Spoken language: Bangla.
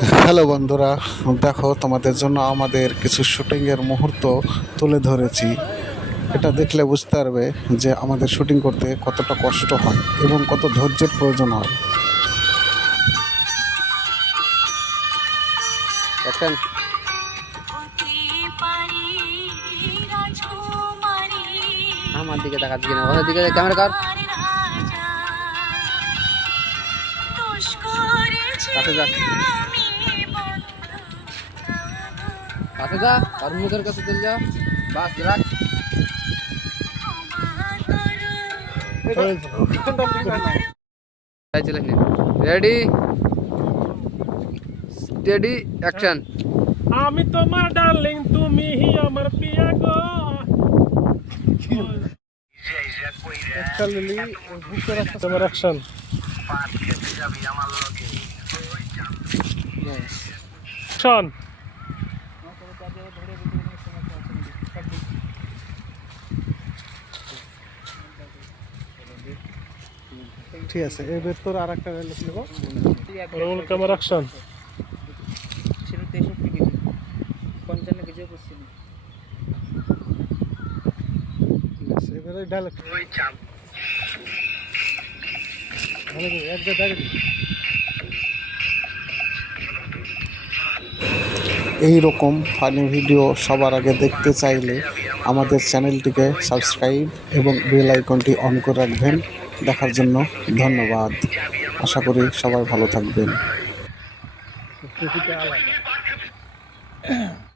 হ্যালো বন্ধুরা দেখো তোমাদের জন্য আমাদের কিছু শুটিংয়ের মুহূর্ত তুলে ধরেছি। এটা দেখলে বুঝতে পারবে যে আমাদের শুটিং করতে কতটা কষ্ট হয় এবং কত ধৈর্যের প্রয়োজন হয়। অ্যাকশন আমার দিকে তাকাচ্ছি কিনা ওদের দিকে ক্যামেরা কর। কাছে কাছে যা আর কাছে চলে যা। বাস রাখ। রেডি স্টেডি অ্যাকশন আমি তোমার ডার্লিং তুমি আমার পিয়া গো। তোমার অ্যাকশন শোন ঠিক আছে এবার তোর আর একটা নেব রোল ক্যামেরা অ্যাকশন ছিল তেষট্টি কেজি। পঞ্চান্ন এবারে ডায়লগ এক জায়গায় এই রকম ফানি ভিডিও সবার আগে দেখতে চাইলে আমাদের চ্যানেলটিকে সাবস্ক্রাইব এবং বেল আইকনটি অন করে রাখবেন। দেখার জন্য ধন্যবাদ। আশা করি সবাই ভালো থাকবেন।